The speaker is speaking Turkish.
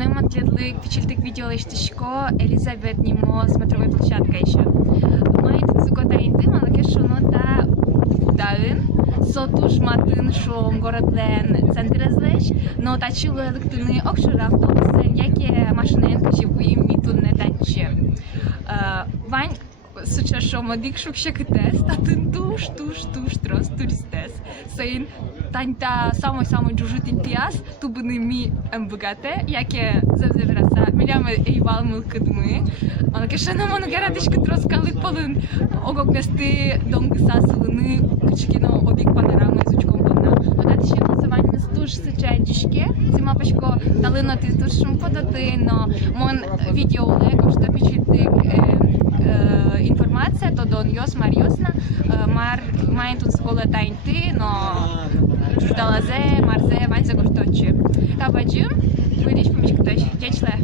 Atletlik, küçültük videolaştışko Elizabeth Nimo смотровой площадка еще. Май тут сугота индим, але ке шоно та удалын. Сотуш матын шом городен центрезлеш, но та чилуелыктыны окшыр автобусын, яке машинен качевуим митун не танче. Вань Suça şomadik şuk şakıtes, tatın tuş tros turistes. Sayın tanta самой джужутин тиас, тубыны ми эмбогате, яке зевзе вераса, милямы эйвал мылкыдмы. Ана кешена мону герадышкы трос калык полын, огогнесты донгыса сылыны, кычкино обик панорамы зучком полна. Но дати ще голосуваннямыз туш сыча дишке, зима пачко талыно ти тушшум подати, но мон видео лего, что печитик informația, tot don Ios Mariosna, mai într-un scoală tainti, no jurdalaze, marze, mai se gostoce. Tabajim, vădiși pe mici câtești, geci le.